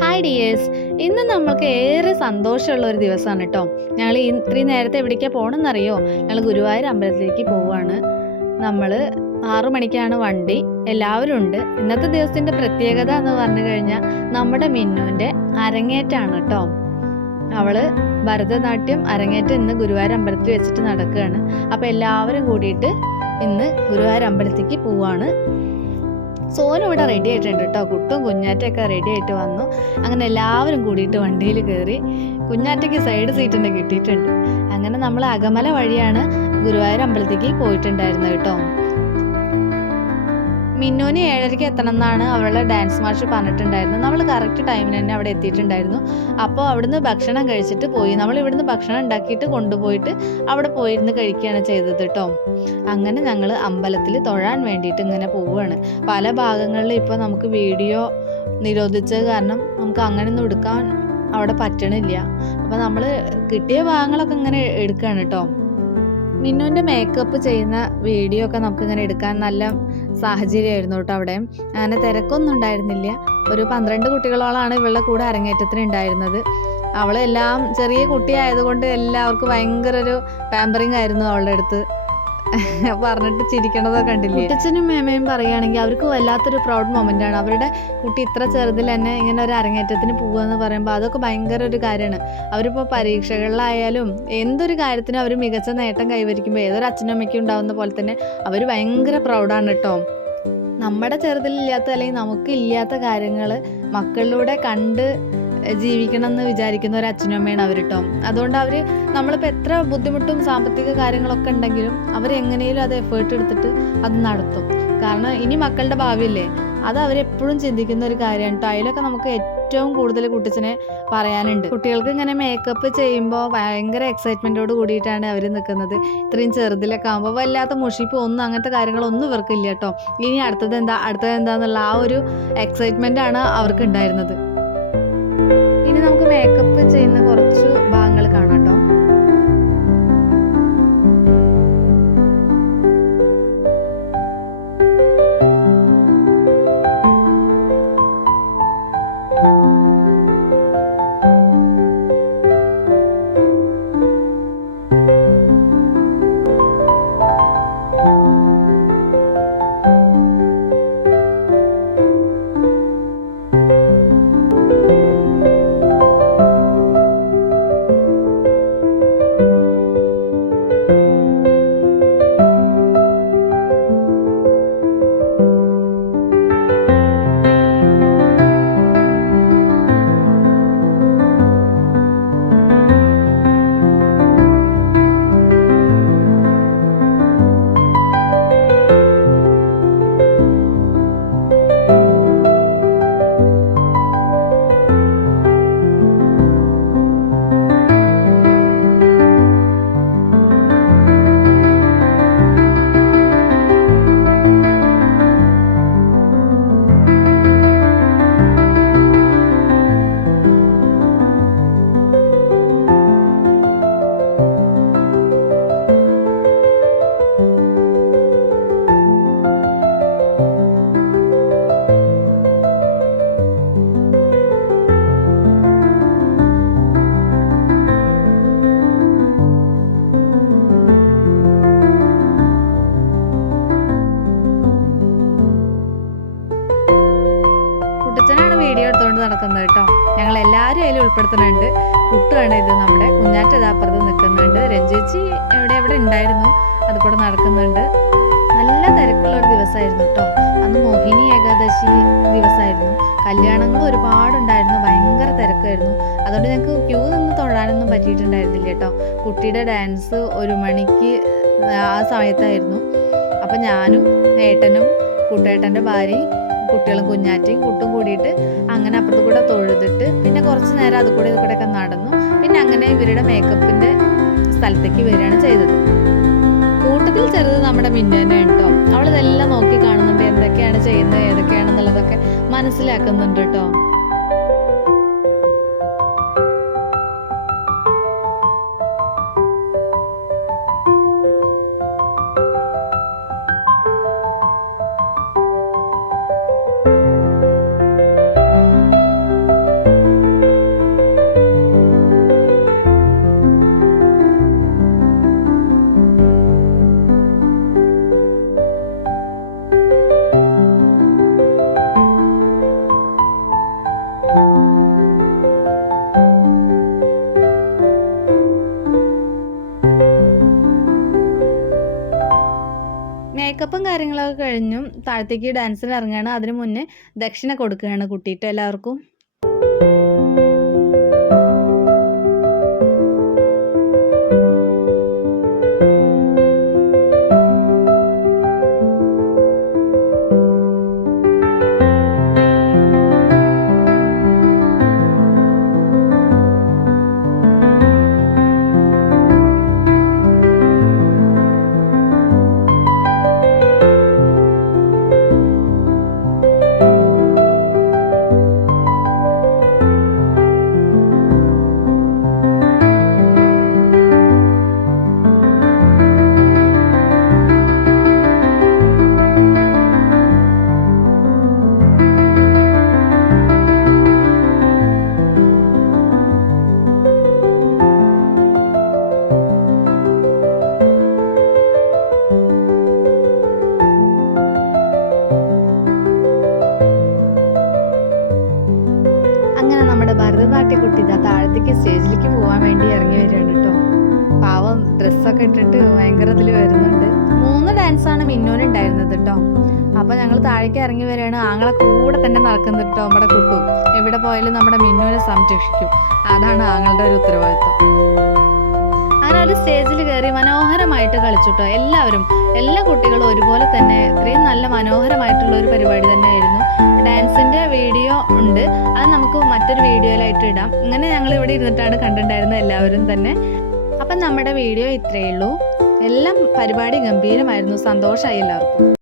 Hi dears, ഇന്ന് നമ്മൾക്ക് ഏറെ സന്തോഷമുള്ള ഒരു ദിവസമാണ് കേട്ടോ. ഞങ്ങൾ ഇത്രയും നേരത്തെ എവിടേക്കാണ് പോകണമെന്നറിയോ? ഞങ്ങൾ ഗുരുവായൂർ അമ്പലത്തിലേക്ക് പോവുകയാണ്. നമ്മൾ 6 മണിക്കാണ് വണ്ടി. എല്ലാവരും ഉണ്ട്. ഇന്നത്തെ ദിവസത്തിൻ്റെ പ്രത്യേകത എന്ന് പറഞ്ഞു കഴിഞ്ഞാൽ നമ്മുടെ മിന്നുവിൻ്റെ അരങ്ങേറ്റാണ് കേട്ടോ. അവള് ഭരതനാട്യം അരങ്ങേറ്റം ഇന്ന് ഗുരുവായൂർ അമ്പലത്തിൽ വെച്ചിട്ട് നടക്കുകയാണ്. അപ്പോൾ എല്ലാവരും കൂടിയിട്ട് ഇന്ന് ഗുരുവായൂർ അമ്പലത്തിലേക്ക് പോവാണ്. സോനു ഇവിടെ റെഡി ആയിട്ടുണ്ട് കേട്ടോ. കുട്ടും കുഞ്ഞാറ്റയൊക്കെ റെഡി ആയിട്ട് വന്നു. അങ്ങനെ എല്ലാവരും കൂടിയിട്ട് വണ്ടിയിൽ കയറി. കുഞ്ഞാറ്റയ്ക്ക് സൈഡ് സീറ്റ് തന്നെ കിട്ടിയിട്ടുണ്ട്. അങ്ങനെ നമ്മൾ അകമല വഴിയാണ് ഗുരുവായൂർ അമ്പലത്തേക്ക് പോയിട്ടുണ്ടായിരുന്നത് കേട്ടോ. മിന്നുവിന് 7:30 എത്തണം എന്നാണ് അവളുടെ ഡാൻസ് മാസ്റ്റർ പറഞ്ഞിട്ടുണ്ടായിരുന്നത്. നമ്മൾ കറക്റ്റ് ടൈമിന് തന്നെ അവിടെ എത്തിയിട്ടുണ്ടായിരുന്നു. അപ്പോൾ അവിടുന്ന് ഭക്ഷണം കഴിച്ചിട്ട് പോയി. നമ്മൾ ഇവിടുന്ന് ഭക്ഷണം ഉണ്ടാക്കിയിട്ട് കൊണ്ടുപോയിട്ട് അവിടെ പോയിരുന്ന് കഴിക്കുകയാണ് ചെയ്തത് കേട്ടോ. അങ്ങനെ ഞങ്ങൾ അമ്പലത്തിൽ തൊഴാൻ വേണ്ടിയിട്ട് ഇങ്ങനെ പോവുകയാണ്. പല ഭാഗങ്ങളിൽ ഇപ്പോൾ നമുക്ക് വീഡിയോ നിരോധിച്ചത് കാരണം നമുക്ക് അങ്ങനെയൊന്നും എടുക്കാൻ അവിടെ പറ്റണില്ല. അപ്പോൾ നമ്മൾ കിട്ടിയ ഭാഗങ്ങളൊക്കെ ഇങ്ങനെ എടുക്കുകയാണ് കേട്ടോ. മിന്നുവിൻ്റെ മേക്കപ്പ് ചെയ്യുന്ന വീഡിയോ ഒക്കെ നമുക്കിങ്ങനെ എടുക്കാൻ നല്ല സാഹചര്യമായിരുന്നു കേട്ടോ. അവിടെ അങ്ങനെ തിരക്കൊന്നും ഉണ്ടായിരുന്നില്ല. ഒരു 12 കുട്ടികളോളാണ് ഇവളുടെ കൂടെ അരങ്ങേറ്റത്തിന് ഉണ്ടായിരുന്നത്. അവളെല്ലാം ചെറിയ കുട്ടിയായതുകൊണ്ട് എല്ലാവർക്കും ഭയങ്കര ഒരു പാമ്പറിങ് ആയിരുന്നു അവളുടെ അടുത്ത്. പറഞ്ഞിട്ട് ചിരിക്കണതൊക്കെ കണ്ടില്ലേ. കുട്ടിച്ചനും മേമയും പറയുകയാണെങ്കിൽ അവർക്ക് വല്ലാത്തൊരു പ്രൗഡ് മൊമെൻ്റ് ആണ്. അവരുടെ കുട്ടി ഇത്ര ചെറുതിൽ തന്നെ ഇങ്ങനെ ഒരു അരങ്ങേറ്റത്തിന് പോകുക എന്ന് പറയുമ്പോൾ അതൊക്കെ ഭയങ്കര ഒരു കാര്യമാണ്. അവരിപ്പോൾ പരീക്ഷകളിലായാലും എന്തൊരു കാര്യത്തിനും അവർ മികച്ച നേട്ടം കൈവരിക്കുമ്പോൾ ഏതൊരു അച്ഛനും അമ്മയ്ക്കും ഉണ്ടാവുന്ന പോലെ തന്നെ അവർ ഭയങ്കര പ്രൗഡാണ് കേട്ടോ. നമ്മുടെ ചെറുതിലില്ലാത്ത അല്ലെങ്കിൽ നമുക്ക് ഇല്ലാത്ത കാര്യങ്ങൾ മക്കളിലൂടെ കണ്ട് ജീവിക്കണം എന്ന് വിചാരിക്കുന്ന ഒരു അച്ഛനും അമ്മയാണ് അവർ കേട്ടോ. അതുകൊണ്ട് അവർ നമ്മളിപ്പോൾ എത്ര ബുദ്ധിമുട്ടും സാമ്പത്തിക കാര്യങ്ങളൊക്കെ ഉണ്ടെങ്കിലും അവരെങ്ങനെയും അത് എഫേർട്ട് എടുത്തിട്ട് അത് നടത്തും. കാരണം ഇനി മക്കളുടെ ഭാവിയല്ലേ, അത് അവരെപ്പോഴും ചിന്തിക്കുന്ന ഒരു കാര്യമാണ് കേട്ടോ. അതിലൊക്കെ നമുക്ക് ഏറ്റവും കൂടുതൽ കുട്ടിച്ചനെ പറയാനുണ്ട്. കുട്ടികൾക്ക് ഇങ്ങനെ മേക്കപ്പ് ചെയ്യുമ്പോൾ ഭയങ്കര എക്സൈറ്റ്മെൻറ്റോട് കൂടിയിട്ടാണ് അവർ നിൽക്കുന്നത്. ഇത്രയും ചെറുതിലൊക്കെ ആകുമ്പോൾ വല്ലാത്ത മുഷിപ്പ് ഒന്നും അങ്ങനത്തെ കാര്യങ്ങളൊന്നും ഇവർക്കില്ല കേട്ടോ. ഇനി അടുത്തത് എന്താന്നുള്ള ആ ഒരു എക്സൈറ്റ്മെൻ്റ് ആണ് അവർക്ക് ഉണ്ടായിരുന്നത്. ഇനി നമുക്ക് മേക്കപ്പ് ചെയ്യുന്ന കുറച്ച് ഭാഗങ്ങൾ കാണാം കേട്ടോ. വീഡിയോ എടുത്തുകൊണ്ട് നടക്കുന്നത് കേട്ടോ. ഞങ്ങൾ എല്ലാവരും അതിൽ ഉൾപ്പെടുത്തുന്നുണ്ട്. കുട്ടുമാണ് ഇത്, നമ്മുടെ കുഞ്ഞാറ്റ അപ്പുറത്ത് നിൽക്കുന്നുണ്ട്. രഞ്ജേച്ചി എവിടെ ഉണ്ടായിരുന്നു, അതുകൂടെ നടക്കുന്നുണ്ട്. നല്ല തിരക്കുള്ള ഒരു ദിവസമായിരുന്നു കേട്ടോ. അന്ന് മോഹിനി ഏകാദശി ദിവസമായിരുന്നു. കല്യാണങ്ങൾ ഒരുപാടുണ്ടായിരുന്നു, ഭയങ്കര തിരക്കായിരുന്നു. അതുകൊണ്ട് ഞങ്ങൾക്ക് ക്യൂ നിന്ന് തൊഴാനൊന്നും പറ്റിയിട്ടുണ്ടായിരുന്നില്ല കേട്ടോ. കുട്ടിയുടെ ഡാൻസ് 1 മണിക്ക് ആ സമയത്തായിരുന്നു. അപ്പം ഞാനും ഏട്ടനും കുട്ടേട്ടൻ്റെ ഭാര്യയും കുട്ടികളും കുഞ്ഞാറ്റയും കുട്ടും കൂടിയിട്ട് അങ്ങനെ അപ്പുറത്ത് കൂടെ തൊഴുതിട്ട് പിന്നെ കുറച്ച് നേരം അത് കൂടെ ഒക്കെ നടന്നു. പിന്നെ അങ്ങനെ ഇവരുടെ മേക്കപ്പിൻ്റെ സ്ഥലത്തേക്ക് വരികയാണ് ചെയ്തത്. കൂട്ടത്തിൽ ചെറുത് നമ്മുടെ മിന്നു തന്നെയാണ് കേട്ടോ. അവളിതെല്ലാം നോക്കി കാണുന്നുണ്ട്, എന്തൊക്കെയാണ് ചെയ്യുന്നത് ഏതൊക്കെയാണെന്നുള്ളതൊക്കെ മനസ്സിലാക്കുന്നുണ്ട് കേട്ടോ. ഡാൻസൊക്കെ കഴിഞ്ഞും താഴത്തേക്ക് ഡാൻസിന് ഇറങ്ങുകയാണ്. അതിന് മുന്നേ ദക്ഷിണ കൊടുക്കുകയാണ് കുട്ടിയിട്ട് എല്ലാവർക്കും. ഭരതനാട്യ കുട്ടി താഴത്തേക്ക് സ്റ്റേജിലേക്ക് പോകാൻ വേണ്ടി ഇറങ്ങി വരികയാണ് കേട്ടോ. പാവം ഡ്രസ്സൊക്കെ ഇട്ടിട്ട് ഭയങ്കര ഇതിൽ വരുന്നുണ്ട്. 3 ഡാൻസാണ് മിന്നൂന് ഉണ്ടായിരുന്നത് കേട്ടോ. അപ്പോൾ ഞങ്ങൾ താഴേക്ക് ഇറങ്ങി വരികയാണ്. ആങ്ങളെ കൂടെ തന്നെ നടക്കുന്നത് കേട്ടോ. നമ്മുടെ കുട്ടു എവിടെ പോയാലും നമ്മുടെ മിന്നൂനെ സംരക്ഷിക്കും. അതാണ് ആങ്ങളുടെ ഒരു ഉത്തരവാദിത്വം. അങ്ങനെ ഒരു സ്റ്റേജിൽ കയറി മനോഹരമായിട്ട് കളിച്ചു കേട്ടോ. എല്ലാ കുട്ടികളും ഒരുപോലെ തന്നെ ഇത്രയും നല്ല മനോഹരമായിട്ടുള്ള ഒരു പരിപാടി തന്നെയായിരുന്നു. ഡാൻസിൻ്റെ വീഡിയോ ഉണ്ട്, അത് നമുക്ക് മറ്റൊരു വീഡിയോയിലായിട്ട് ഇടാം. ഇങ്ങനെ ഞങ്ങൾ ഇവിടെ ഇരുന്നിട്ടാണ് കണ്ടിട്ടുണ്ടായിരുന്നത് എല്ലാവരും തന്നെ. അപ്പം നമ്മുടെ വീഡിയോ ഇത്രയേ ഉള്ളൂ. എല്ലാം പരിപാടി ഗംഭീരമായിരുന്നു. സന്തോഷമായി എല്ലാവർക്കും.